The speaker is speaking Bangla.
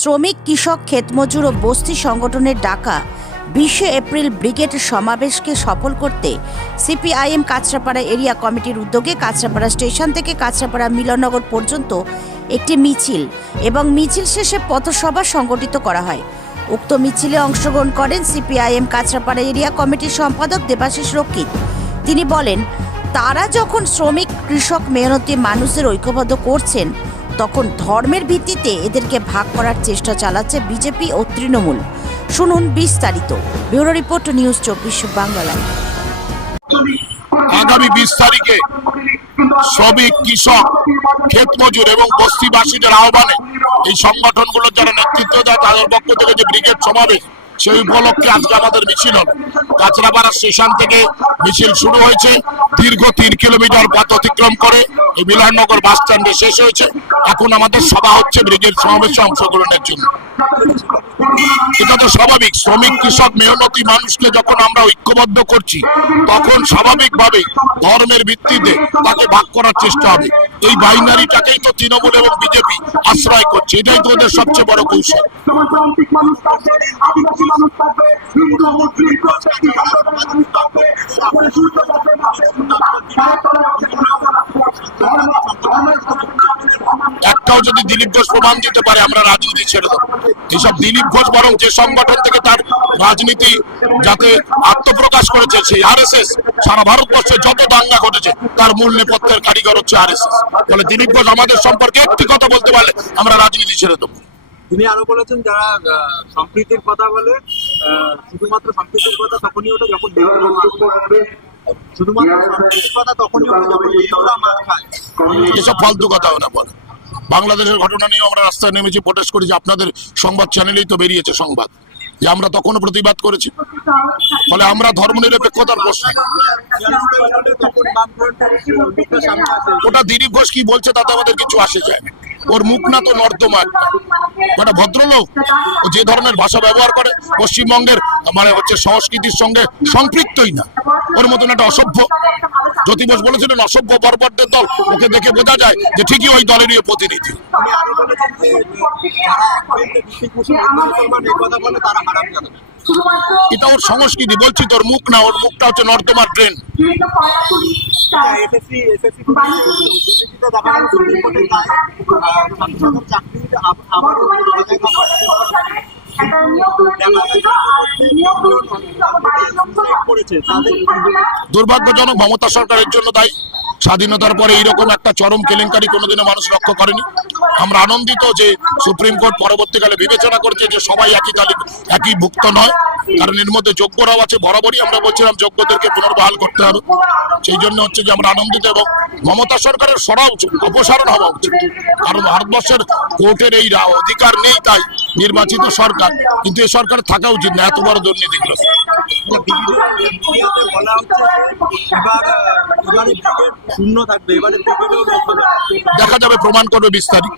শ্রমিক, কৃষক, ক্ষেতমজুর ও বস্তি সংগঠনের ডাকা বিশে এপ্রিল ব্রিগেড সমাবেশকে সফল করতে সিপিআইএম কাঁচরাপাড়া এরিয়া কমিটির উদ্যোগে কাঁচরাপাড়া স্টেশন থেকে কাঁচরাপাড়া মিলননগর পর্যন্ত একটি মিছিল এবং মিছিল শেষে পথসভা সংগঠিত করা হয়। উক্ত মিছিলে অংশগ্রহণ করেন সিপিআইএম কাঁচরাপাড়া এরিয়া কমিটির সম্পাদক দেবাশিস রক্ষিত। তিনি বলেন, তারা যখন শ্রমিক, কৃষক, মেহনতি মানুষের ঐক্যবদ্ধ করছেন তখন ধর্মের ভিত্তিতে এদেরকে ভাগ করার চেষ্টা চালাচ্ছে বিজেপি ও তৃণমূল। শুনুন বিস্তারিত। ব্যুরো রিপোর্ট, নিউজ চব্বিশ বাংলা লাইভ আগামী বিশ তারিখে শ্রমিক কৃষক ক্ষেত মজুর এবং বস্তিবাসীদের আহ্বানে এই সংগঠনগুলোর যারা নেতৃত্ব দেয়, তাদের পক্ষ থেকে যে ব্রিগেড সমাবেশ, সেই উপলক্ষে আজকে আমাদের মিছিল হবে। কাঁচরাপাড়া স্টেশন থেকে মিছিল শুরু হয়েছে। দীর্ঘ তিন কিলোমিটার পথ অতিক্রম করে এই মিলননগর বাস স্ট্যান্ডে শেষ হয়েছে। এখন আমাদের সভা হচ্ছে ব্রিগেড সমাবেশে অংশগ্রহণের জন্য। এটা তো স্বাভাবিক, শ্রমিক, কৃষক, মেহনতি মানুষকে যখন আমরা ঐক্যবদ্ধ করছি, তখন স্বাভাবিকভাবে ধর্মের ভিত্তিতে তাকে ভাগ করার চেষ্টা হবে। এই বাইনারিটাকেই তো তৃণমূল এবং বিজেপি আশ্রয় করছে, এটাই তো ওদের সবচেয়ে বড় কৌশল। সমাজতান্ত্রিক একটাও যদি দিলীপ ঘোষ প্রমাণ দিতে পারে আমরা রাজনীতি ছেড়ে দেবো। এইসব দিলীপ ঘোষ বরং যে সংগঠন থেকে তার রাজনীতি যাতে আত্মপ্রকাশ করেছে সেই আরএসএস সারা ভারতবর্ষে যত দাঙ্গা ঘটেছে তার মূল নেপথ্যের কারিগর হচ্ছে আরএসএস ফলে দিলীপ ঘোষ আমাদের সম্পর্কে একটি কথা বলতে পারলে আমরা রাজনীতি ছেড়ে দেবো। তিনি আরও বলেছেন যারা সম্প্রীতির কথা বলে শুধুমাত্র সম্প্রীতির কথা তখনই ওঠে যখন শুধুমাত্র সম্প্রীতির কথা তখনই ওঠে যখন এসব ফালতু কথা না বলে। বাংলাদেশের ঘটনা নিয়ে আমরা রাস্তায় নেমেছি প্রোটেস্ট করেছি। আপনাদের সংবাদ চ্যানেলেই তো বেরিয়েছে সংবাদ। যে আমরা তখনও প্রতিবাদ করেছি। ফলে আমরা প্রশ্ন। লোকটা সামনে আসে ওটা দিলীপ ঘোষ কি বলছে তাতে আমাদের কিছু আসে যায় ওর মুখ না তো নর্দমা একটা। ওটা ভদ্রলোক, ও যে ধরনের ভাষা ব্যবহার করে, পশ্চিমবঙ্গের মানে হচ্ছে সংস্কৃতির সঙ্গে সম্পৃক্তই না। ওর মতন একটা অসভ্য জ্যোতি বোস বলেছিলেন অসভ্য বর্বরদের দল। ওকে দেখে বোঝা যায় যে ঠিকই ওই দলেরই প্রতিনিধি। এটা ওর সংস্কৃতি, বলছি তোর মুখ না, ওর মুখটা হচ্ছে নর্দমার ট্রেন চাকরি দুর্ভাগ্যজনক মমতা সরকারের জন্য দায়ী। স্বাধীনতার পরে এইরকম একটা চরম কেলেঙ্কারি কোনোদিনও মানুষ লক্ষ্য করেনি। আমরা আনন্দিত যে সুপ্রিম কোর্ট পরবর্তীকালে বিবেচনা করছে যে সবাই একই তালি একই ভুক্ত নয়। কারণ এর মধ্যে যোগ্যরাও আছে, বরাবরই আমরা বলছিলাম যোগ্যদেরকে পুনর্বহাল করতে হবে। সেই জন্য হচ্ছে যে আমরা আনন্দিত এবং মমতা সরকারের সরা উচিত অপসারণ হওয়া উচিত। কারণ ভারতবর্ষের কোর্টের এই অধিকার নেই তাই নির্বাচিত সরকার, কিন্তু এই সরকার থাকা উচিত না, এত বড় দুর্নীতিগ্রস্ত। দেখা যাবে, প্রমাণ করবে বিস্তারিত।